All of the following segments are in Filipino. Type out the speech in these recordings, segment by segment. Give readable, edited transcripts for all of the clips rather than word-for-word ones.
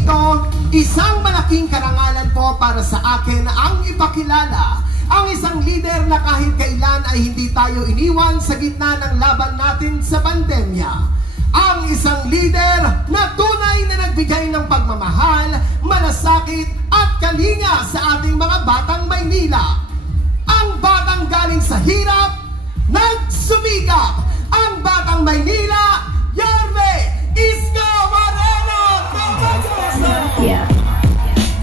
ito, isang malaking karangalan po para sa akin ang ipakilala ang isang leader na kahit kailan ay hindi tayo iniwan sa gitna ng laban natin sa pandemya. Ang isang leader na tunay na nagbigay ng pagmamahal, malasakit at kalinga sa ating mga batang Maynila. Ang batang galing sa hirap, nagsumikap. Ang batang Maynila, Yorme Isko Moreno! Yeah.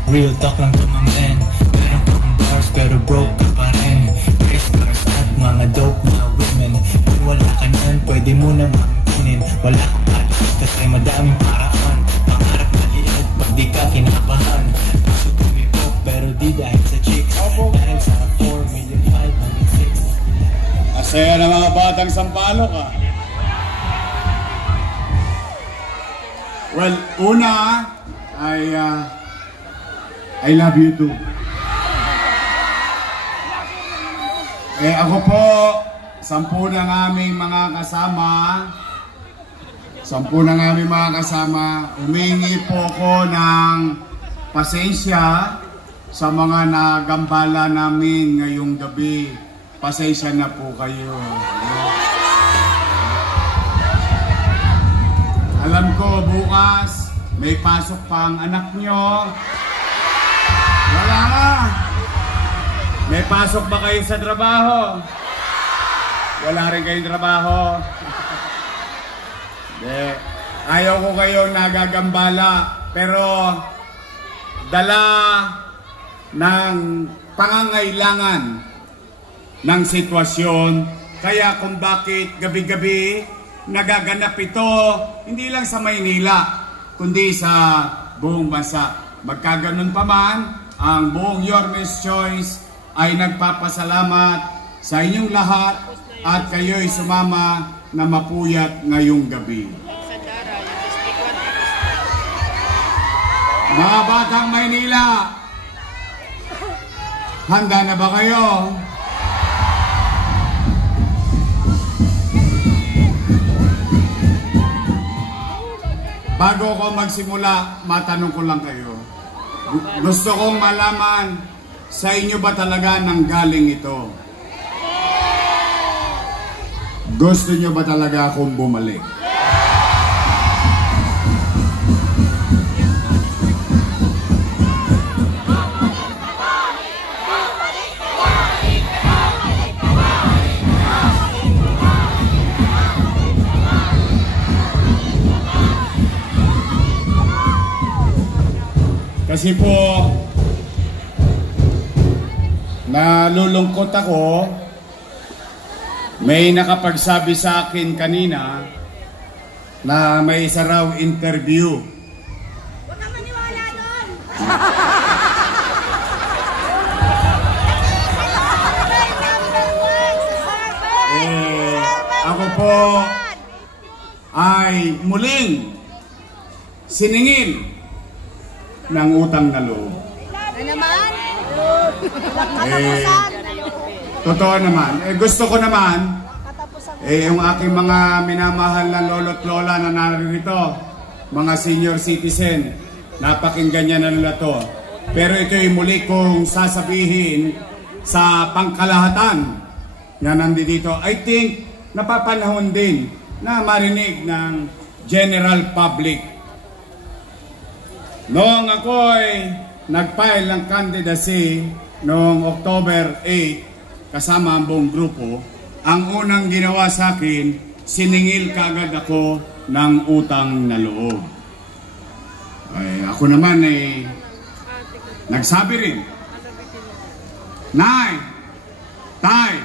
Real talk lang to my man. Meron kang bars pero broke ka pa rin. Extras at mga dope na women. Kung wala ka nun, pwede mo naman kunin. Wala kang alas kasi madaming paraan. Pangarap na liit pag di ka kinabahan. Gusto tumipok pero di dahil sa chicks. Dahil sa 4,506,000. Asaya na mga batang Sampaloc ka. Well, una I love you too. Ako po, 10 ng aming mga kasama, humingi po ko ng pasensya sa mga nagambala namin ngayong gabi. Pasensya na po kayo. Alam ko bukas may pasok pa ang anak nyo. Wala nga. May pasok ba kayo sa trabaho? Wala rin kayong trabaho. Ayaw ko kayong nagagambala. Pero dala ng pangangailangan ng sitwasyon. Kaya kung bakit gabi-gabi nagaganap ito, hindi lang sa Maynila, kundi sa buong bansa. Magkaganon pa man, ang buong Yorme's Choice ay nagpapasalamat sa inyong lahat at kayo'y sumama na mapuyat ngayong gabi. Mga batang Maynila, handa na ba kayo? Bago ko magsimula, matanong ko lang kayo. Gusto kong malaman, sa inyo ba talaga nanggaling ito? Gusto nyo ba talaga akong bumalik? Kasi po, nalulungkot ako, may nakapagsabi sa akin kanina na may isa raw interview. Huwag kang maniwala doon! Ako po ay muling siningil ng utang na loob. Ano naman? Totoo naman. Gusto ko naman, yung aking mga minamahal na lolo't lola na narito, mga senior citizen, napakinggan niya na nila to. Pero ito'y muli kong sasabihin sa pangkalahatan na nandito. I think napapanahon din na marinig ng general public. Noong ako'y nag-file ng candidacy noong October 8 kasama ang buong grupo, ang unang ginawa sa akin, siningil kaagad ako ng utang na loob. Ako naman ay nagsabi rin, Nay, Tay,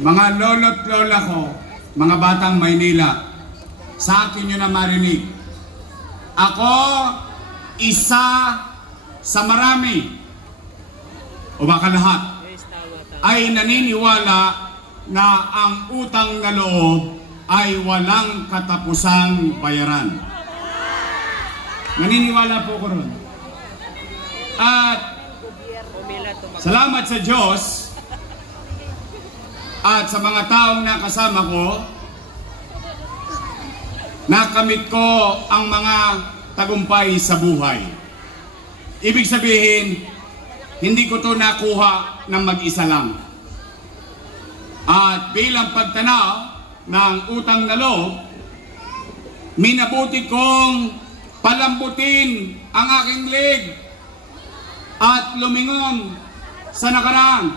mga lolo't lola ko, mga batang Maynila, sa akin nyo na marinig, ako, isa sa marami, o baka lahat, ay naniniwala na ang utang na loob ay walang katapusang bayaran. Naniniwala po ko ron. At salamat sa Diyos at sa mga taong nakasama ko, nakamit ko ang mga tagumpay sa buhay. Ibig sabihin, hindi ko to nakuha ng mag-isa lang. At bilang pagtanaw ng utang na loob, minabuti kong palambutin ang aking leg at lumingon sa nakaraan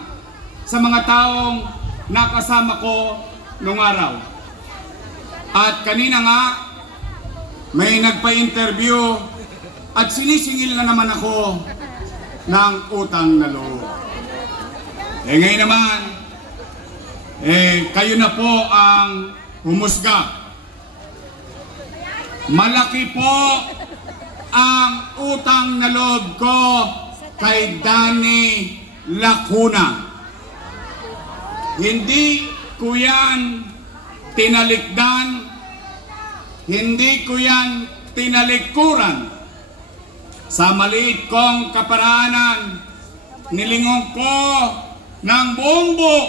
sa mga taong nakasama ko nung araw. At kanina nga, may nagpa-interview at sinisingil na naman ako ng utang na loob. Ngayon naman, kayo na po ang humusga. Malaki po ang utang na loob ko kay Danny Lacuna. Hindi ko yan tinalikdan, hindi ko yan tinalikuran. Sa maliit kong kaparaanan, nilingon ko ng buong buo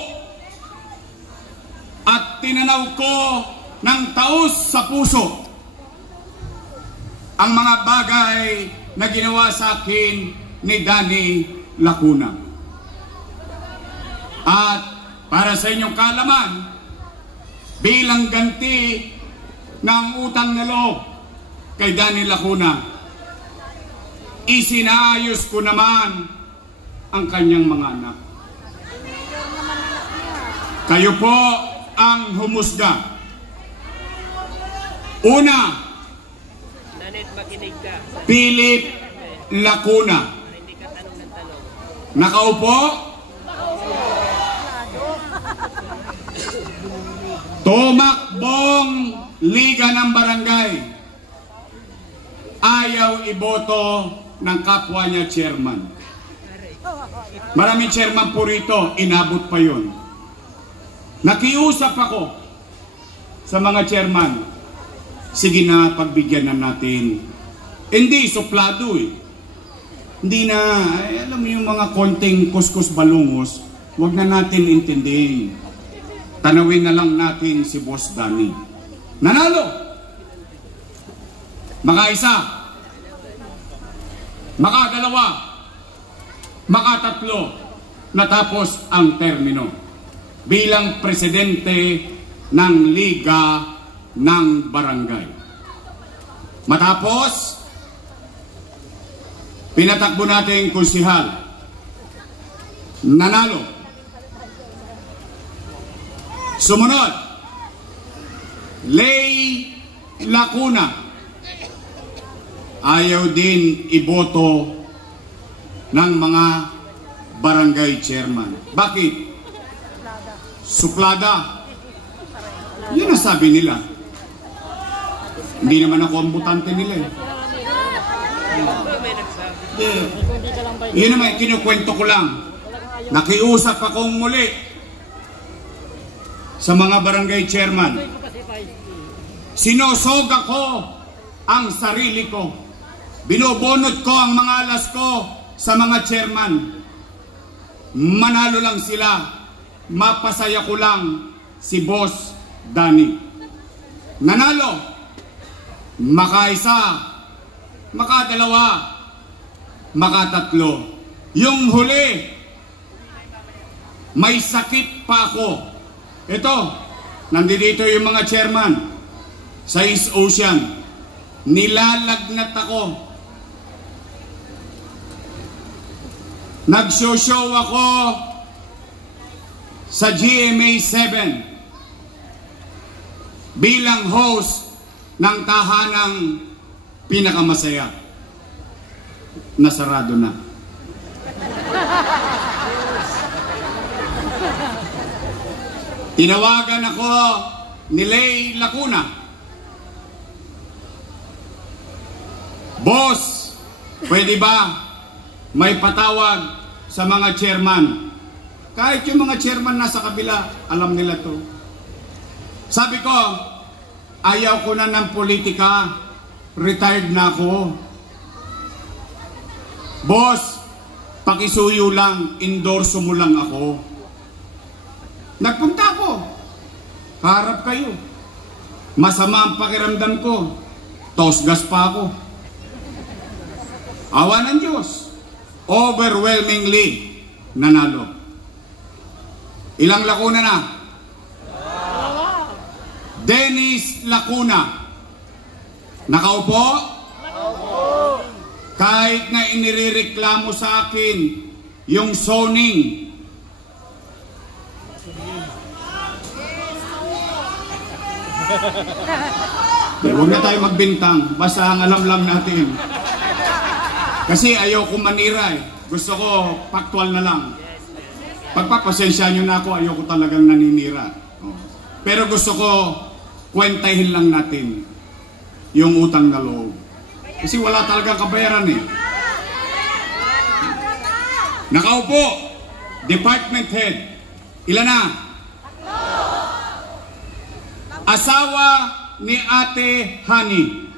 at tinanaw ko ng taos sa puso ang mga bagay na ginawa sa akin ni Danny Lacuna. At para sa inyong kaalaman, bilang ganti ng utang na loob kay Danny Lacuna, isinaayos ko naman ang kanyang mga anak. Kayo po ang humusga. Una, Philip Lacuna. Nakaupo? Tumakbong liga ng barangay. Ayaw iboto ng kapwa niya chairman. Maraming chairman po rito, inabot pa yun. Nakiusap ako sa mga chairman. Sige na, pagbigyan na natin. Hindi, suplado eh. Hindi na, alam mo yung mga konting kuskus balungos, wag na natin intindihin. Tanawin na lang natin si Boss Danny. Nanalo! Maka-isa, maka-dalawa, maka-tatlo, natapos ang termino bilang presidente ng Liga ng Barangay. Matapos, pinatakbo natin konsihal. Nanalo. Sumunod, Lay Lacuna. Ayaw din iboto ng mga barangay chairman. Bakit? Suplada. Yun ang sabi nila. Hindi naman ako ang butante nila eh. Yun naman, kinukwento ko lang. Nakiusap akong muli sa mga barangay chairman. Sinosog ako ang sarili ko. Binubunot ko ang mga alas ko sa mga chairman. Manalo lang sila. Mapasaya ko lang si Boss Danny. Nanalo. Maka-isa, maka-dalawa, maka-tatlo. Yung huli, may sakit pa ako. Ito, nandito yung mga chairman sa East Ocean. Nilalagnat ako. Nag-show ako sa GMA 7 bilang host ng tahanang pinakamasaya. Nasarado na. Tinawagan ako ni Lay Lacuna. Boss, pwede ba may patawag sa mga chairman? Kahit yung mga chairman nasa kabila, alam nila to. Sabi ko, ayaw ko na ng politika. Retired na ako. Boss, pakisuyo lang, endorso mo lang ako. Nagpunta ako. Harap kayo. Masama ang pakiramdam ko. Tosgas pa ako. Awa ng Diyos, overwhelmingly nanalo. Ilang Lacuna na? Dennis Lacuna. Nakaupo? Kahit na inireklamo sa akin yung zoning. Huwag na tayo magbintang, basta ang alam-alam natin. Kasi ayaw ko manira eh. Gusto ko factual na lang. Pagpapasensya nyo na ako, ayaw ko talagang naninira. Pero gusto ko kwentahin lang natin yung utang na loob. Kasi wala talaga kabayaran eh. Nakaupo, department head. Ilan na? Asawa ni Ate Hani.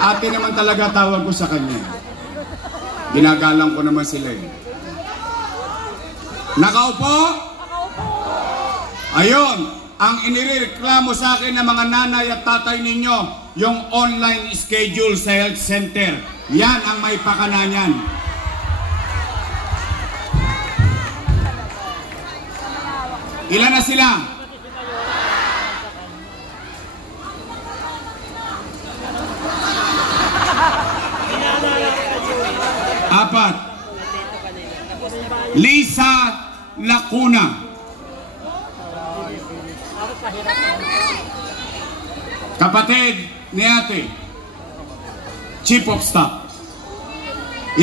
Ate naman talaga tawag ko sa kanya. Ginagalang ko naman sila eh. Nakaupo? Ayun, ang inireklamo sa akin ng mga nanay at tatay ninyo, yung online schedule sa health center. Yan ang may pakananan. Ilan na sila? Apat. Lisa Lacuna. Kapatid ni ate. Chief of Staff.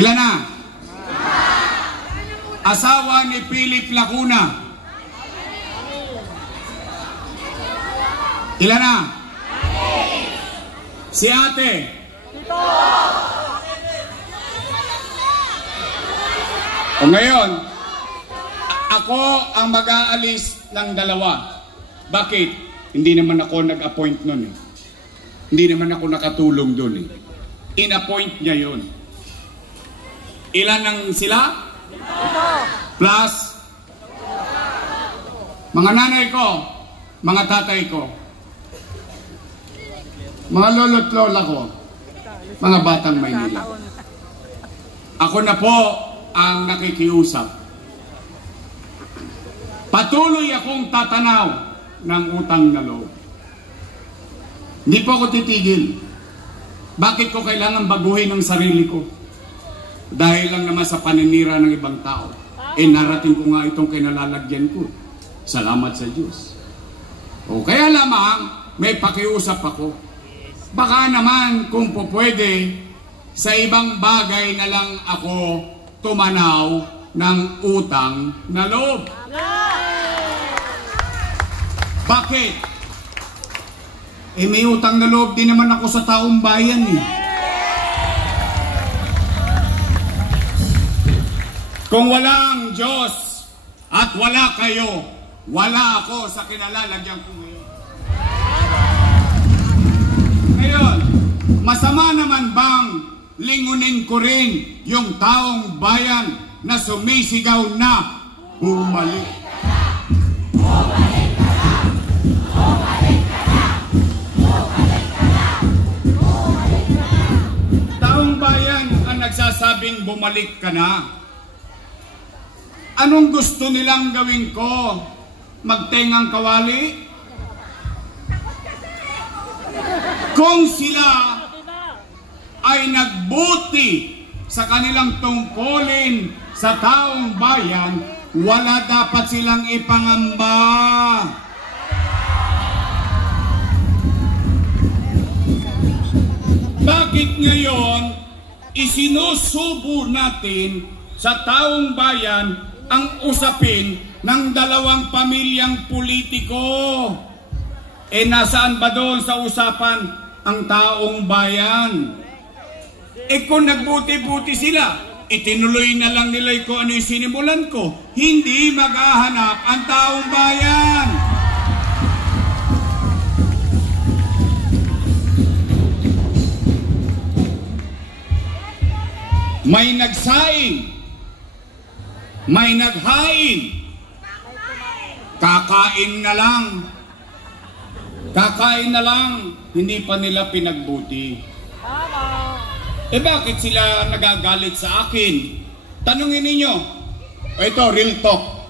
Ilan na? Asawa ni Philip Lacuna. Ilan na? Si ate. O ngayon, ako ang mag-aalis ng dalawa. Bakit? Hindi naman ako nag-appoint nun eh. Hindi naman ako nakatulong dun eh. In-appoint niya yun. Ilan ang sila? Plus, mga nanay ko, mga tatay ko, mga lolo't lola ko, mga batang Maynila. Ako na po ang nakikiusap. Patuloy akong tatanaw ng utang na loob. Hindi po ako titigil. Bakit ko kailangan baguhin ang sarili ko? Dahil lang naman sa paninira ng ibang tao. Narating ko nga itong kinalalagyan ko. Salamat sa Diyos. O kaya lamang may pakiusap ako. Baka naman kung po pwede, sa ibang bagay na lang ako tumanaw ng utang na loob. Bakit? May utang na loob din naman ako sa taong bayan eh. Kung wala ang Diyos at wala kayo, wala ako sa kinalalagyan ko ngayon. Ngayon, masama naman bang lingunin ko rin yung taong bayan na sumisigaw na bumalik? Taong bayan ang nagsasabing bumalik ka na. Anong gusto nilang gawin ko? Magtengang kawali? Kung sila ay nagbuti sa kanilang tungkulin sa taong bayan, wala dapat silang ipangamba. Bakit ngayon isinusubo natin sa taong bayan ang usapin ng dalawang pamilyang politiko? Nasaan ba doon sa usapan ang taong bayan? Kung nagbuti-buti sila, itinuloy na lang nila kung ano yung sinimulan ko. Hindi maghahanap ang taong bayan. May nagsaing, may naghain, kakain na lang. Kakain na lang, hindi pa nila pinagbuti. Eh bakit sila nagagalit sa akin? Tanungin ninyo. Ito, real talk.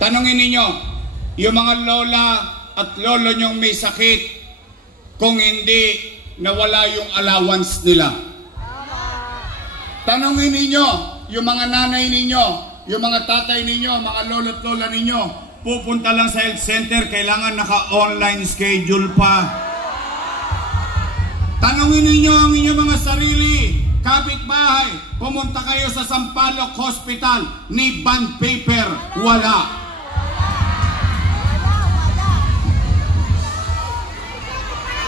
Tanungin ninyo, yung mga lola at lolo nyong may sakit, kung hindi nawala yung allowance nila. Tanungin ninyo, yung mga nanay ninyo, yung mga tatay ninyo, mga lolo at lola ninyo, pupunta lang sa health center, kailangan naka-online schedule pa. Tanungin ninyo ang inyong mga sarili, kapitbahay, pumunta kayo sa Sampaloc Hospital, ni bond paper, wala.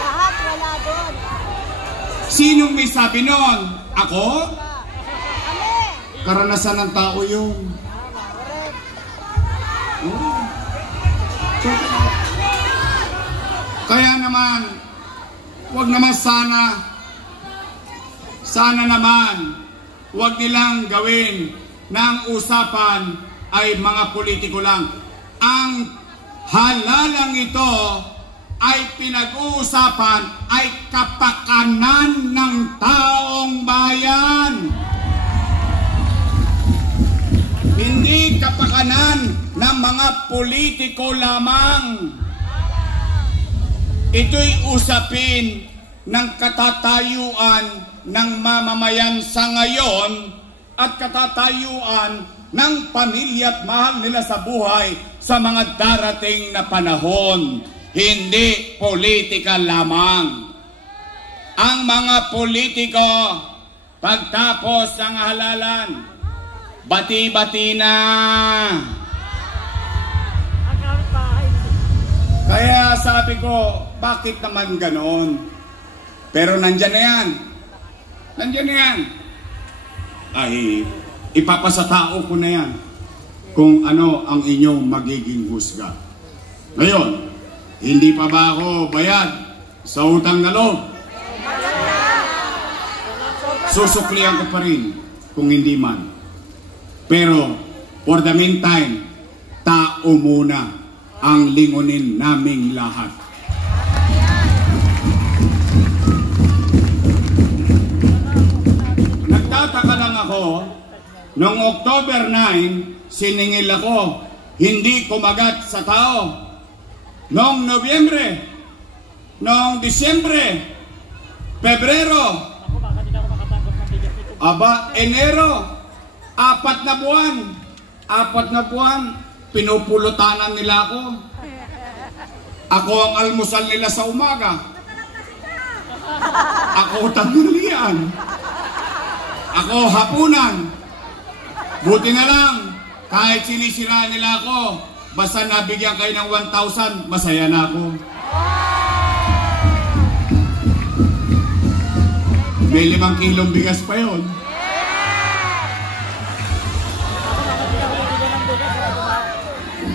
Lahat wala doon. Sinong may sabi nun? Ako? Kami. Karanasan ng tao yun. Oh. Kaya naman, wag naman sana naman, wag nilang gawin na ang usapan ay mga politiko lang. Ang halalang ito ay pinag-uusapan ay kapakanan ng taong bayan. Hindi kapakanan ng mga politiko lamang. Ito'y usapin ng katatayuan ng mamamayan sa ngayon at katatayuan ng pamilya at mahal nila sa buhay sa mga darating na panahon. Hindi politika lamang. Ang mga politiko, pagtapos ng halalan, bati-bati na. Kaya sabi ko, bakit naman ganon? Pero nandyan na yan. Nandyan na yan. Ay, ipapasatao ko na yan kung ano ang inyong magiging husga. Ngayon, hindi pa ba ako bayad sa utang na loob? Susuklihan ko pa rin kung hindi man. Pero, for the meantime, tao muna ang lingunin naming lahat. Nagtataka lang ako, noong October 9, siningil ako, hindi kumagat sa tao. Noong Nobyembre, noong Disyembre, Pebrero, Enero, 4 na buwan, pinupulutanan nila ako. Ako ang almusal nila sa umaga. Ako tanghalian. Ako hapunan. Buti na lang, kahit sinisira nila ako, basta nabigyan kayo ng 1,000, masaya na ako. May 5 kilong bigas pa yun.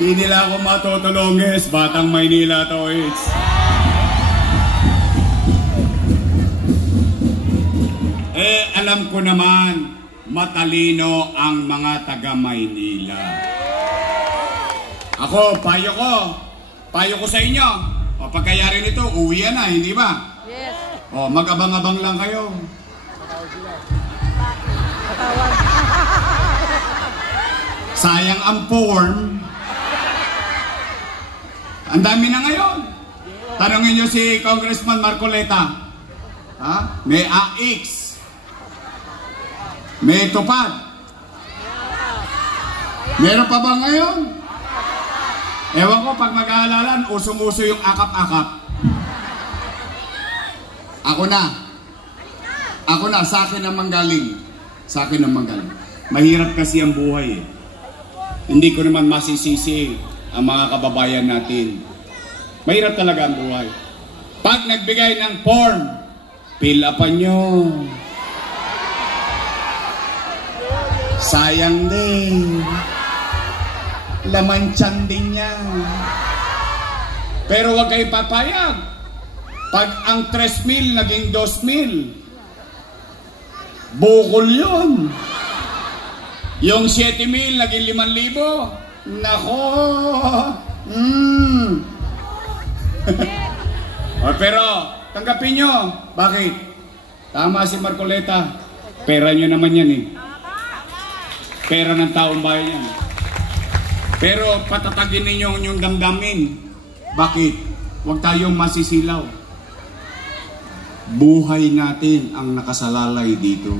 Hindi nila ako matutulunges, batang Maynila to it's. Alam ko naman, matalino ang mga taga Maynila. Ako, payo ko sa inyo. O pagkayari nito, uwi na, hindi ba? Yes. O, mag-abang-abang lang kayo. Sayang ang form. Ang dami na ngayon. Tanungin nyo si Congressman Marcoleta. Ha? May AX. May tupad. Meron pa ba ngayon? Ewan ko, pag mag-aalalan, usong-uso yung akap-akap. Ako na, sa akin ang manggaling. Sa akin ang manggaling. Mahirap kasi ang buhay eh. Hindi ko naman masisisi ang mga kababayan natin. Mahirap talaga ang buhay. Pag nagbigay ng form, fill upan nyo. Sayang din. Laman tiyan din yan. Pero huwag kayo papayag. Pag ang 3,000 naging 2,000, bukol yun. Yung 7,000 naging 5,000, nako. O, pero, tanggapin nyo. Bakit? Tama si Marcoleta. Pera nyo naman yan eh. Pera ng taong bayan yan. Pero patatagin ninyo yung damdamin. Bakit? Huwag tayong masisilaw. Buhay natin ang nakasalalay dito.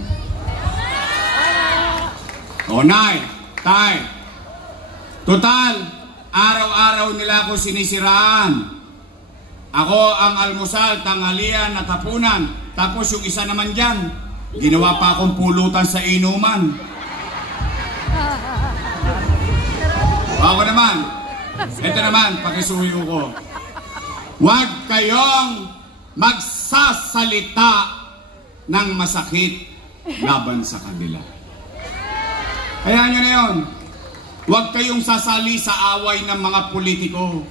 O, Nay, Tay, total, araw-araw nila ako sinisiraan. Ako ang almusal, tanghalian at hapunan. Tapos yung isa naman dyan, ginawa pa akong pulutan sa inuman. Ako naman, ito naman, pakisuyo ko. Huwag kayong magsasalita ng masakit laban sa kanila. Kaya nyo na yun. Huwag kayong sasali sa away ng mga politiko.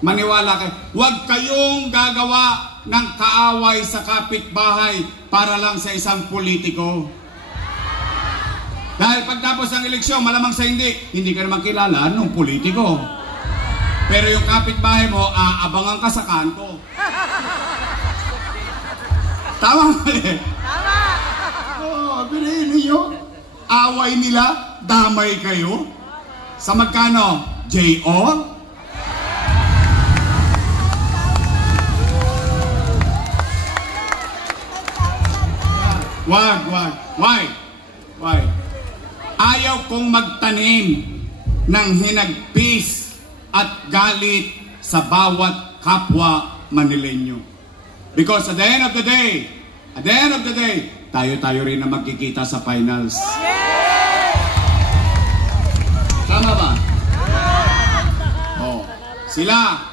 Maniwala kayo. Huwag kayong gagawa ng kaaway sa kapitbahay para lang sa isang politiko. Dahil pagtapos ng eleksyon, malamang sa hindi ka naman kilala ng politiko. Pero yung kapitbahay mo, aabangan ka sa kanto. Tama mali? Tama! Oo, bilhin niyo. Away nila, damay kayo. Sa magkano? J.O.? Wag. Why? Ayaw kong magtanim ng hinagpis at galit sa bawat kapwa Manileño. Because at the end of the day, tayo rin na magkikita sa finals. Tama ba? Oh, sila,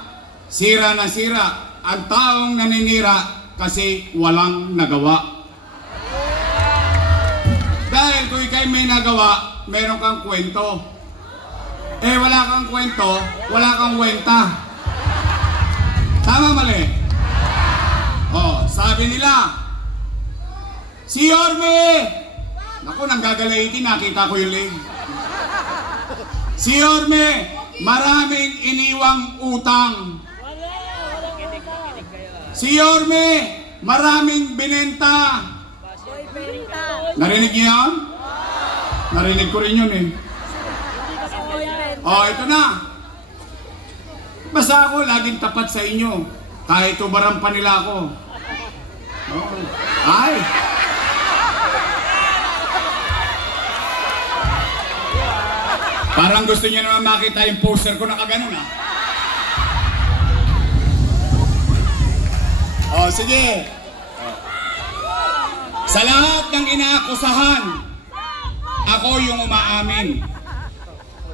sira na sira. Ang taong naninira kasi walang nagawa. Dahil kung ikay may nagawa, meron kang kwento. Eh, wala kang kwento, wala kang kwenta. Tama mali? Oh, sabi nila, si Yorme! Naku, nang gagalaitin, nakita ko yung leg. Si Yorme, maraming iniwang utang. Si Yorme, maraming binenta. Narinig niyo yan? Narinig ko rin yun eh. Oh, ito na. Basta ako laging tapat sa inyo. Kahit ubaran pa nila ako. Oh. Ay! Parang gusto niyo naman makita yung poster ko na kaganon ah. Oh, sige. Sa lahat ng inaakusahan, ako yung umaamin.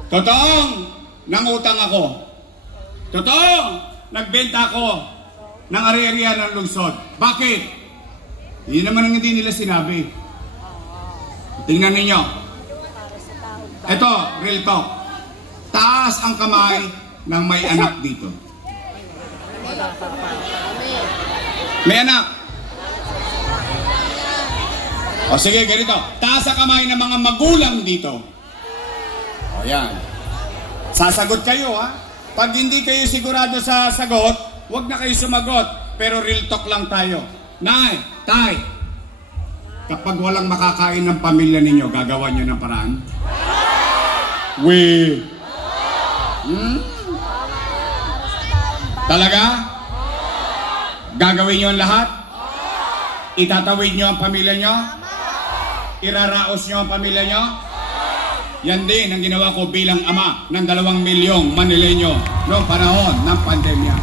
Totoong nangutang ako. Totoong nagbenta ako ng ari-arian ng lungsod. Bakit? Hindi naman ang hindi nila sinabi. Tingnan ninyo. Ito, real talk. Taas ang kamay ng may anak dito. May anak. O sige, ganito. Taas ang kamay ng mga magulang dito. O yan. Sasagot kayo ha. Pag hindi kayo sigurado sa sagot, huwag na kayo sumagot. Pero real talk lang tayo. Nay, Tay, kapag walang makakain ng pamilya ninyo, gagawa nyo ng paraan? Talaga? Gagawin nyo ang lahat? Itatawid nyo ang pamilya nyo? Iraraos nyo ang pamilya nyo? Yan din ang ginawa ko bilang ama ng 2 milyong Manileño noong panahon ng pandemya.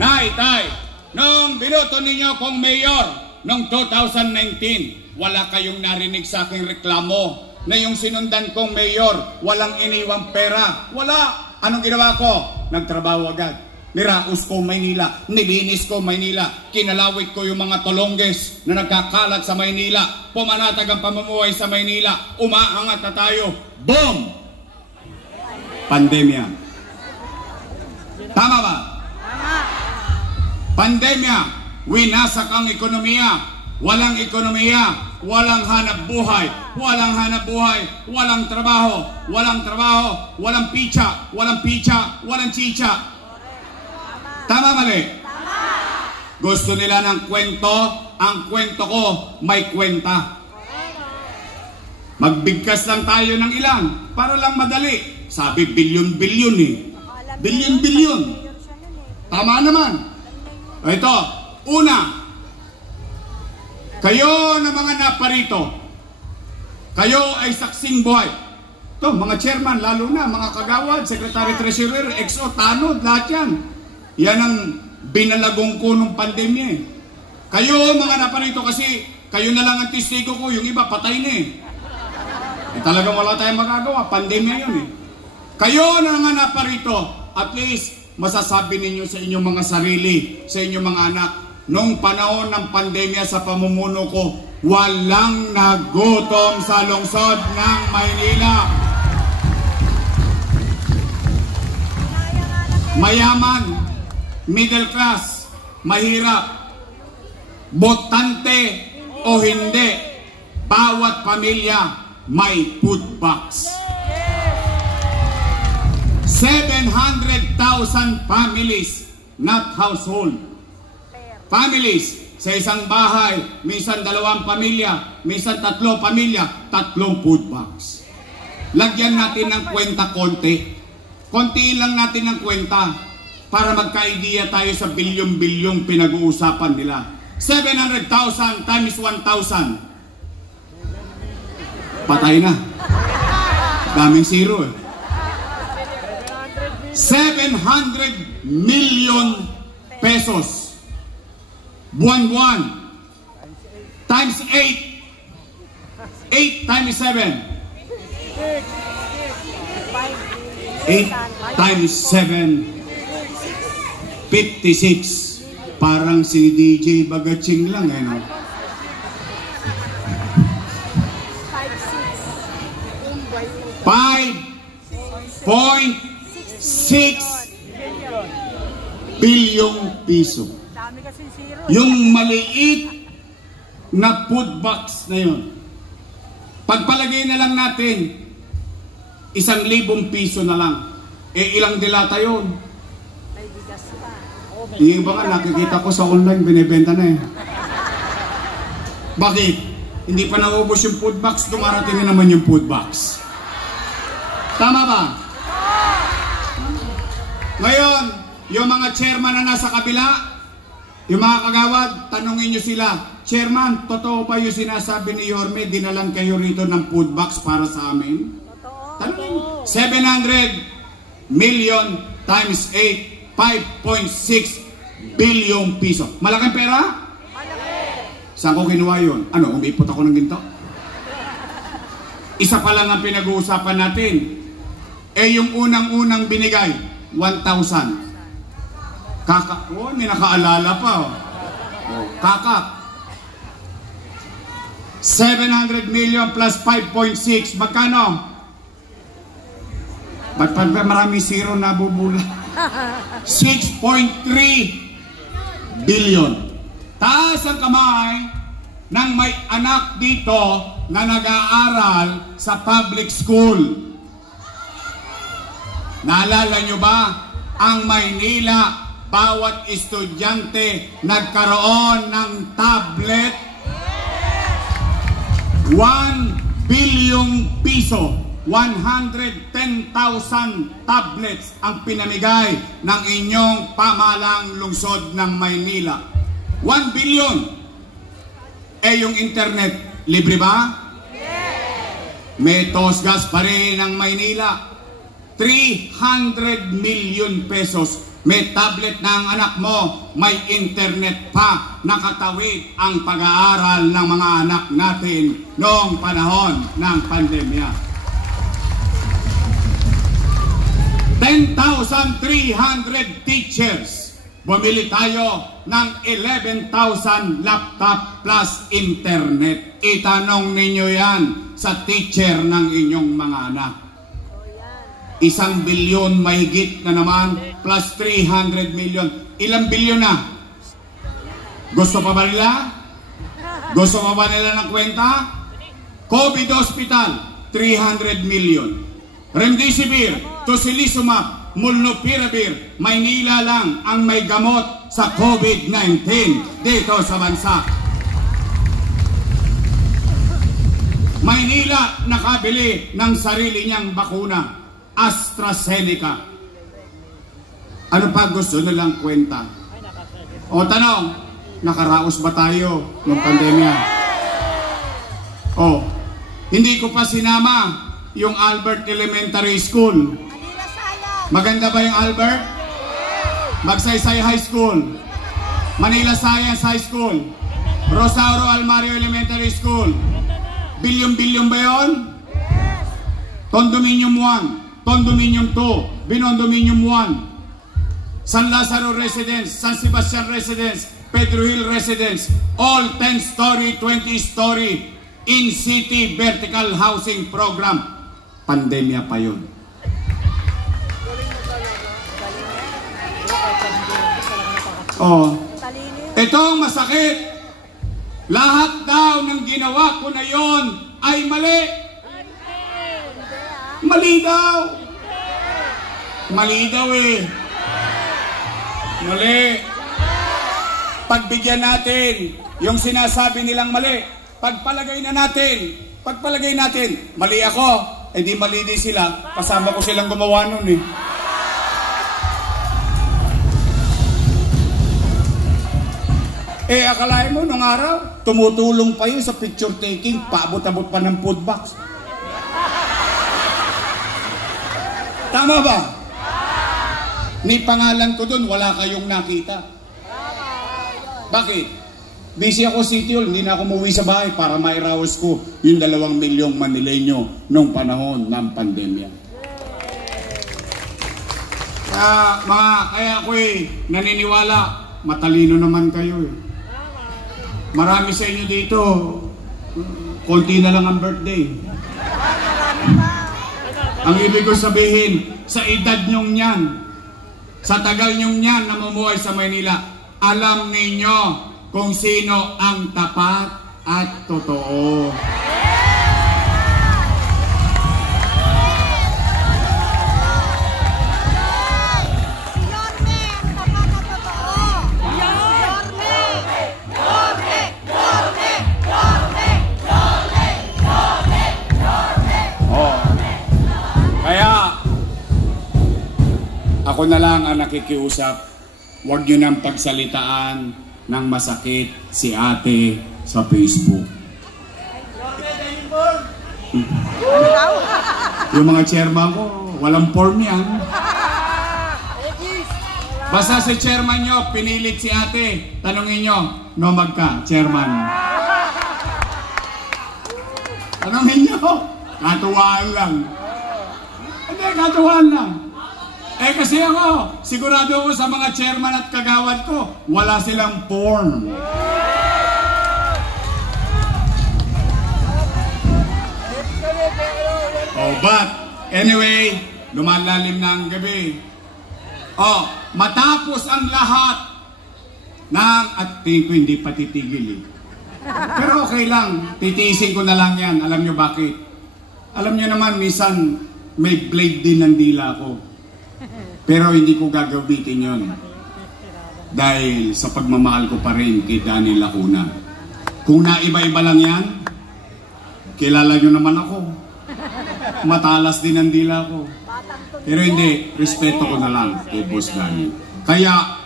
Nay, Tay, nung binoto ninyo kong mayor noong 2019, wala kayong narinig sa aking reklamo na yung sinundan kong mayor, walang iniwang pera. Wala. Anong ginawa ko? Nagtrabaho agad. Niraos ko Maynila, nilinis ko Maynila, kinalawit ko yung mga tolongges na nagkakalat sa Maynila, pumanatag ang pamumuhay sa Maynila, umaangat na tayo. Boom! Pandemya. Tama ba? Pandemya, winasak ang ekonomiya, walang ekonomiya, walang hanap buhay, walang trabaho, walang pizza, walang chicha. Tama, mali? Gusto nila ng kwento, ang kwento ko may kwenta. Magbigkas lang tayo ng ilan para lang madali. Sabi bilyon-bilyon eh. Bilyon-bilyon. Tama naman. Ito, una, kayo na mga naparito, kayo ay saksing buhay. Ito, mga chairman, lalo na, mga kagawad, secretary treasurer, XO, tanod, lahat yan. Yan ang binalagong ko nung pandemya eh. Kayo mga naparito kasi, kayo na lang ang testigo ko, yung iba patay na eh. Talagang wala tayong magagawa, pandemya yun eh. Kayo na nga naparito, at least, masasabi ninyo sa inyong mga sarili, sa inyong mga anak, nung panahon ng pandemya sa pamumuno ko, walang nagutom sa lungsod ng Maynila. Mayaman, middle class, mahirap, botante o hindi, bawat pamilya may food box. 700,000 families, not household. Families, sa isang bahay, minsan 2 pamilya, minsan 3 pamilya, 3 food box. Lagyan natin ng kwenta konti. Kontiin lang natin ng kwenta para magka-idea tayo sa bilyong-bilyong pinag-uusapan nila. 700,000 times 1,000. Patay na. Daming zero eh. 700 million pesos. Buwan-buwan. Times 8. 8 times 7. 8 times 7. 56. Parang si DJ Bagaching lang eh, no? 5.6 bilyong piso. Yung maliit na food box na yun, pagpalagay na lang natin 1,000 piso na lang, eh ilang dilata yun? Yung iba nga nakikita ko sa online binibenta na eh. Bakit? Hindi pa naubos yung food box, dumarating na naman yung food box. Tama ba? Ngayon, yung mga chairman na nasa kabila, yung mga kagawad, tanungin nyo sila, Chairman, totoo ba yung sinasabi ni Yorme, dinalan kayo rito ng food box para sa amin? Tanungin. 700 million times 8, 5.6 billion piso. Malaking pera? Malaki. Saan ko kinuha yun? Ano, umipot ako ng ginto? Isa pa lang ang pinag-uusapan natin. Eh yung unang-unang binigay, 1,000. Oh, may nakaalala pa. Oh. Kakak. 700 million plus 5.6. Magkano? Ba't maraming zero na bubula? 6.3 billion. Taas ang kamay ng may anak dito na nag-aaral sa public school. Naalala nyo ba? Ang Maynila, bawat estudyante nagkaroon ng tablet. 1 bilyong piso, 110,000 tablets ang pinamigay ng inyong pamahalang lungsod ng Maynila. 1 billion. Eh yung internet, libre ba? May tosgas pa rin ang Maynila. 300 million pesos. May tablet na ang anak mo, may internet pa, nakatawid ang pag-aaral ng mga anak natin noong panahon ng pandemya. 10,300 teachers. Bumili tayo ng 11,000 laptop plus internet. Itanong ninyo yan sa teacher ng inyong mga anak. 1 bilyon mahigit na naman plus 300 million. Ilang bilyon na? Gusto pa ba nila? Gusto pa ba nila ng kwenta? COVID hospital, 300 million. Remdesivir, tocilizumab, Molnupiravir, Maynila lang ang may gamot sa COVID-19 dito sa bansa. Maynila nakabili ng sarili niyang bakuna, AstraZeneca. Ano pa gusto nilang kwenta? O tanong, nakaraos ba tayo ng pandemya? O, hindi ko pa sinama yung Albert Elementary School. Maganda ba yung Albert? Magsaysay High School, Manila Science High School, Rosario Almario Elementary School. Bilyon-bilyon ba yun? Condominium 1, Condominium 2, Binondominium 1, San Lazaro Residence, San Sebastian Residence, Pedro Hill Residence, all 10-story, 20-story, in-city vertical housing program. Pandemya pa yun. Oh, ito ang masakit. Lahat daw ng ginawa ko na yon ay mali. Mali daw. Mali daw eh. Mali. Pagbigyan natin yung sinasabi nilang mali. Pagpalagay natin, mali ako, di mali din sila. Kasama ko silang gumawa nun eh. Akalain mo, nung araw, tumutulong pa yun sa picture taking, paabot-abot pa ng food box. Tama ba? Ni pangalan ko dun, wala kayong nakita. Bakit? Busy ako City Hall, hindi na ako umuwi sa bahay para mairaos ko yung 2 milyong Manileño nung panahon ng pandemya. Kaya ako naniniwala, matalino naman kayo eh. Marami sa inyo dito, konti na lang ang birthday. Ang ibig ko sabihin, sa edad nyong yan, sa tagal nyong yan namumuhay sa Maynila, alam ninyo kung sino ang tapat at totoo. Ako na lang ang nakikiusap, huwag nyo nang pagsalitaan ng masakit si ate sa Facebook. Yung mga chairman ko, walang form yan. Basta si chairman nyo, pinilit si ate, tanongin nyo, no magka, chairman. Tanongin nyo, katuwaan lang. Hindi, katuwaan lang. Kasi ako, sigurado ako sa mga chairman at kagawad ko, wala silang form. But anyway, lumalalim na ang gabi. Matapos ang lahat ng, at tingin ko hindi pa titigil eh. Pero okay lang, titiisin ko na lang yan. Alam nyo bakit? Alam nyo naman, minsan may blade din ng dila ko. Pero hindi ko gagamitin yon dahil sa pagmamahal ko pa rin kay Danny Lacuna. Kung naiba-iba lang yan, kilala nyo naman ako. Matalas din ang dila ko. Pero hindi, respeto ko na lang kay Boss Danny. Kaya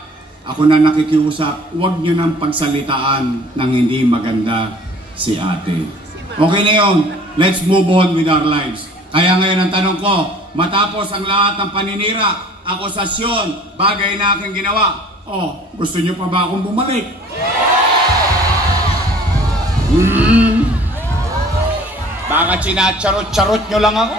ako na nakikiusap, huwag nyo nang pagsalitaan ng hindi maganda si ate. Okay na yun, let's move on with our lives. Kaya ngayon ang tanong ko, matapos ang lahat ng paninira, akusasyon, bagay na aking ginawa. Gusto nyo pa ba akong bumalik? Baka sinacharot-charot nyo lang ako.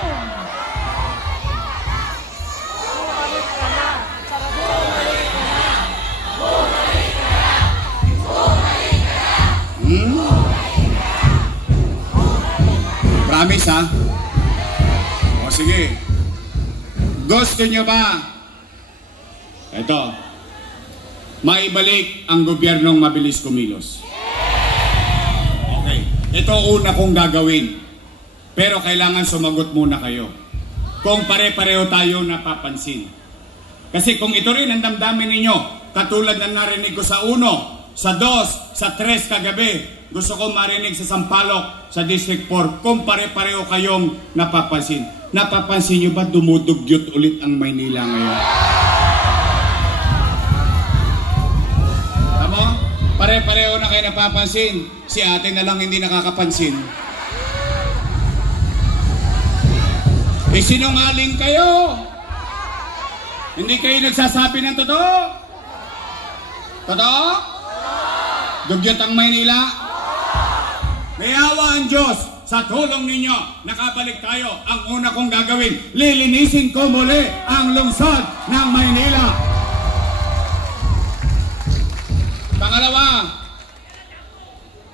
Promise ha? Sige. Gusto nyo ba ito, maibalik ang gobyernong mabilis kumilos? Okay. Ito una kong gagawin. Pero kailangan sumagot muna kayo. Kung pare-pareho tayo napapansin. Kasi kung ito rin ang damdamin ninyo, katulad na narinig ko sa 1, sa 2, sa 3 kagabi, gusto ko marinig sa Sampaloc, sa District 4, kung pare-pareho kayong napapansin. Napapansin nyo ba dumudugyot ulit ang Maynila ngayon? Tama? Pare-pareho na kayo napapansin. Si ate na lang hindi nakakapansin. Sinungaling kayo. Hindi kayo nagsasabi ng totoo. Totoo? Dugyot ang Maynila. May awa ang Diyos. Sa tulong ninyo, nakabalik tayo. Ang una kong gagawin, lilinisin ko muli ang lungsod ng Maynila.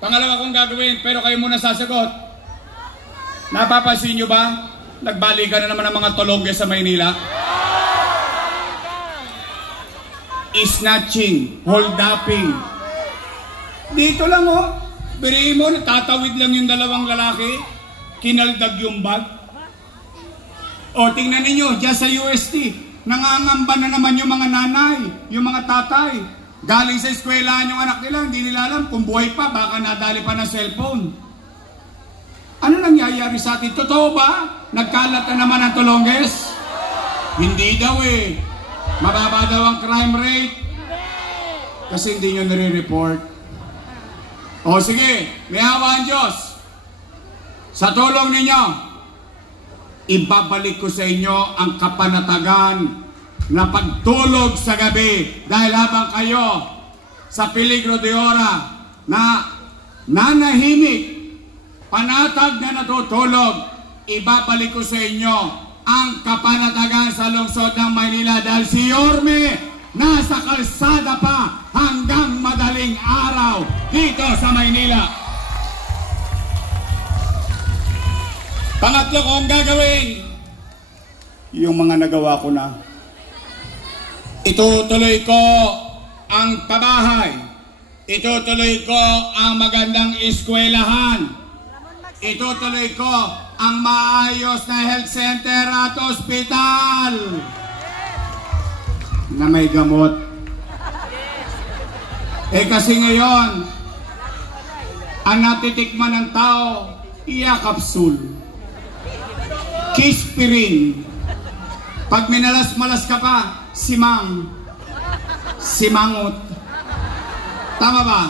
Pangalawa kong gagawin, pero kayo muna sasagot. Napapansin nyo ba? Nagbalikan na naman ang mga tolongge sa Maynila. Snatching, hold-upping. Dito lang oh. Biriin mo, tatawid lang yung dalawang lalaki. Kinaldag yung bag. O tingnan ninyo, dyan sa UST, nangangamba na naman yung mga nanay, yung mga tatay. Galing sa eskwelahan yung anak nila, hindi nila alam kung buhay pa, baka nadali pa ng cellphone. Ano nangyayari sa atin? Totoo ba? Nagkalat na naman ang tolongges? Hindi daw eh. Mababa daw ang crime rate. Kasi hindi nyo nare-report. O sige, may awa ang Diyos. Sa tulong ninyo, ibabalik ko sa inyo ang kapanatagan na pagtulog sa gabi. Dahil habang kayo sa peligro de ora na nanahimik, panatag na natutulog, ibabalik ko sa inyo ang kapanatagan sa lungsod ng Maynila dahil si Yorme nasa kalsada pa hanggang madaling araw dito sa Maynila. Pangatlo kong gagawin, yung mga nagawa ko na. Itutuloy ko ang pabahay. Itutuloy ko ang magandang eskwelahan. Itutuloy ko ang maayos na health center at ospital na may gamot. Kasi ngayon, ang natitikman ng tao, Iacapsul, Kispirin. Pag minalas-malas ka pa, Simang, Simangot. Tama ba?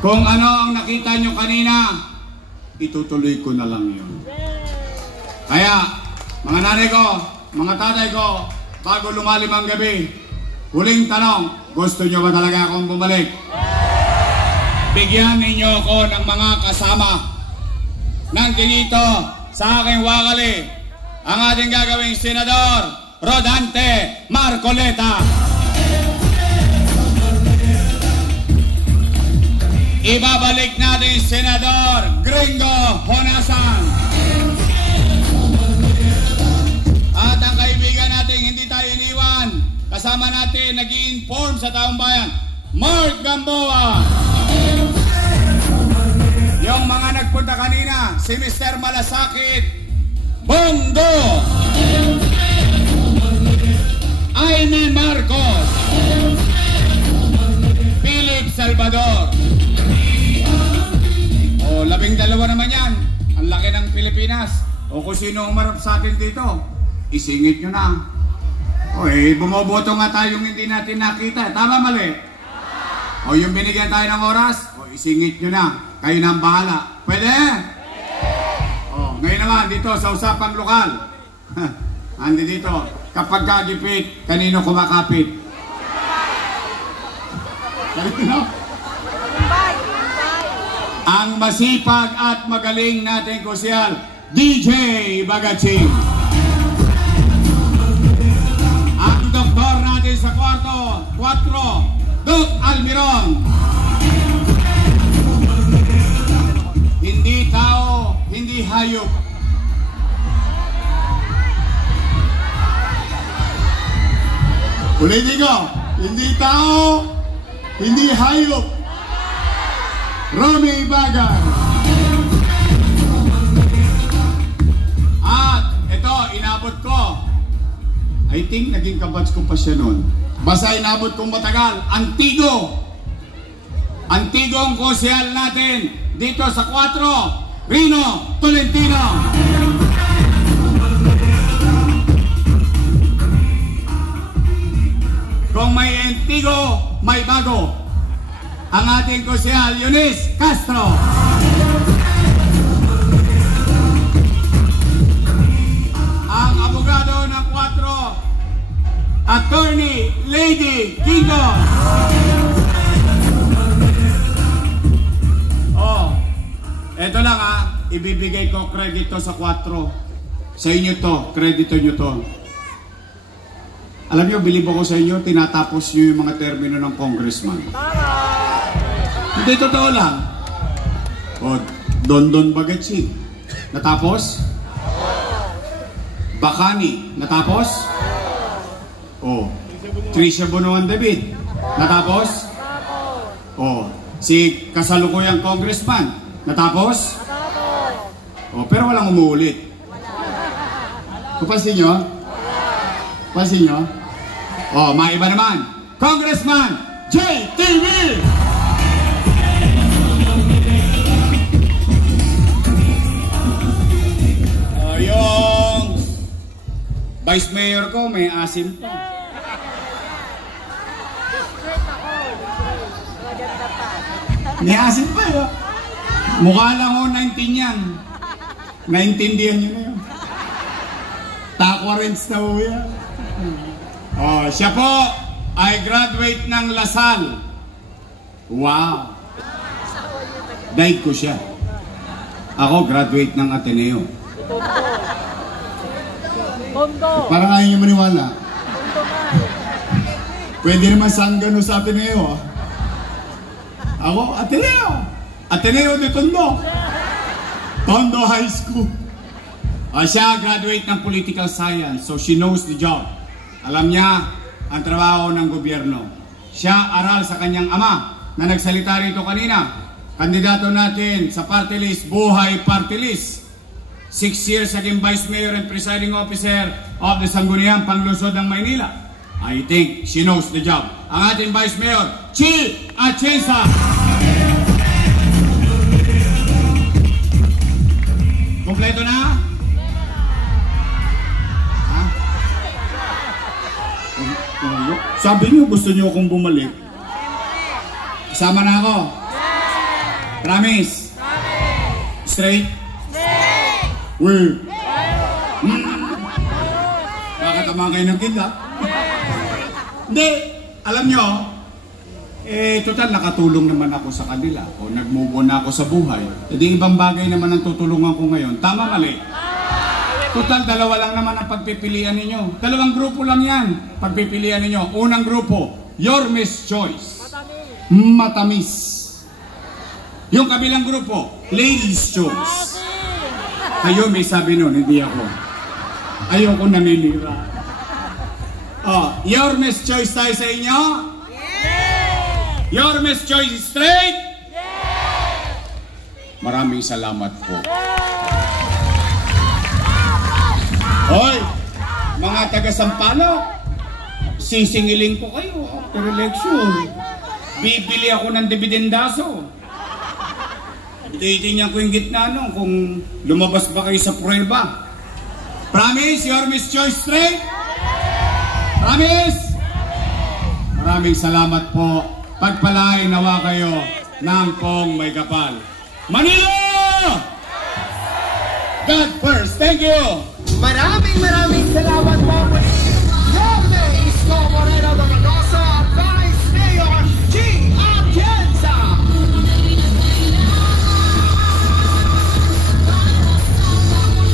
Kung ano ang nakita nyo kanina, itutuloy ko na lang yun. Kaya, mga nanay ko, mga tatay ko, bago lumalim ang gabi, huling tanong, gusto nyo ba talaga akong bumalik? Bigyan ninyo ako ng mga kasama. Nandito sa aking wakali, ang ating gagawing Senador Rodante Marcoleta. Ibabalik natin Senador Gringo Honasan. At ang kaibigan natin, hindi tayo iniwan. Kasama natin, nag-i-inform sa taong bayan, Mark Gamboa. Yung mga nagpunta kanina, si Mr. Malasakit, Bongo. Aimee Marcos. Philip Salvador. O, 12 naman yan. Ang laki ng Pilipinas. O kung sino umarap sa atin dito, isingit nyo na. O bumoboto nga tayong hindi natin nakita. Tama mali? O yung binigyan tayo ng oras, o isingit nyo na. Kayo na ang bahala. Pwede? O, ngayon naman dito sa usapang lokal. Andi dito, kapag kagipit, kanino kumakapit? Kanino? Ang masipag at magaling nating kosyal, DJ Bagaching. Ang doktor natin sa kwarto, 4, Doc Almiron. Hindi tao, hindi hayop. Ulitin ko, hindi tao, hindi hayop. Romy Bagan. At ito, inabot ko. I think naging kabatch ko pa siya noon. Basta inabot kong matagal. Antigo ang konsyal natin dito sa 4, Rino Tolentino. Kung may Antigo, may bago. Ang ating konsyal, Eunice Castro. Ang abogado ng 4, Attorney Lady Kingo. Oh, eto lang ibibigay ko kredito sa 4. Sa inyo to, kredito nyo to. Alam nyo, bilib ako sa inyo, tinatapos nyo yung mga termino ng congressman. Hindi, totoo lang. O, Dondon Bagatsin, natapos? Bacani, natapos? O, Tricia Bonoan David, natapos? O, si kasalukuyang congressman, natapos? O, pero walang umuulit. Kapansin nyo? Pansin nyo? O, maiba naman. Congressman JTV! Yung Vice Mayor ko may asim pa. May asim pa yun. Mukha lang ho 19 yan. Naintindihan nyo na yun. Takwarens na ho yan. Oh, siya po ay graduate ng Lasal. Wow. Daig ko siya. Ako graduate ng Ateneo. Parang ayaw niyo maniwala. Pwede naman sanggano sa Ateneo. Ako, Ateneo. Ateneo de Tondo. Tondo High School. Siya graduate ng Political Science, so she knows the job. Alam niya ang trabaho ng gobyerno. Siya aral sa kanyang ama na nagsalita rito kanina. Kandidato natin sa party list, Buhay Party List. 6 years naging Vice Mayor and Presiding Officer of the Sangguniang Panglungsod ng Maynila. I think she knows the job. Ang ating Vice Mayor, Chi Atienza. Kompleto na? Sabi niyo gusto niyo akong bumalik. Kasama na ako. Promise. Straight. Word. Kakatamaan kayo ng kid, ha? Hindi. Alam nyo, total nakatulong naman ako sa kanila. O nag-move on na ako sa buhay. Hindi ibang bagay naman ang tutulungan ko ngayon. Tama, mali? Total, dalawa lang naman ang pagpipilian ninyo. Dalawang grupo lang yan. Pagpipilian ninyo. Unang grupo, Your Miss Choice. Matamis. Yung kabilang grupo, Ladies Choice. Kayo may sabi nun, hindi ako. Ayoko nanilira. Your Miss Choice tayo sa inyo? Yeah! Your Miss Choice is straight? Yeah! Maraming salamat po. Hoy, mga taga-Sampaloc, sisingiling ko kayo after election. Bibili ako ng dividendaso. Titingnan ko yung gitna nun kung lumabas ba kayo sa prueba. Promise, Your Miss Choice straight? Promise? Maraming salamat po. Pagpalain nawa kayo ng pong may kapal. Manila! God first. Thank you! Maraming salamat po. Jorge Isko Moreno de Mendoza, Vice Mayor Chi Atienza.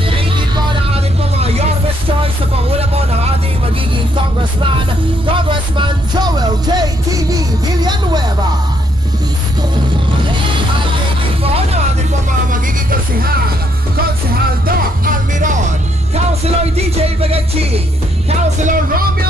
Rated po na ating po mga Your Best Choice sa panguna po ng ating magiging Congressman Joel JTV Villanueva. At rated po na ating po mga magiging Konsehal Doc Almiron, Councilor DJ Bagatchi, Councilor Romeo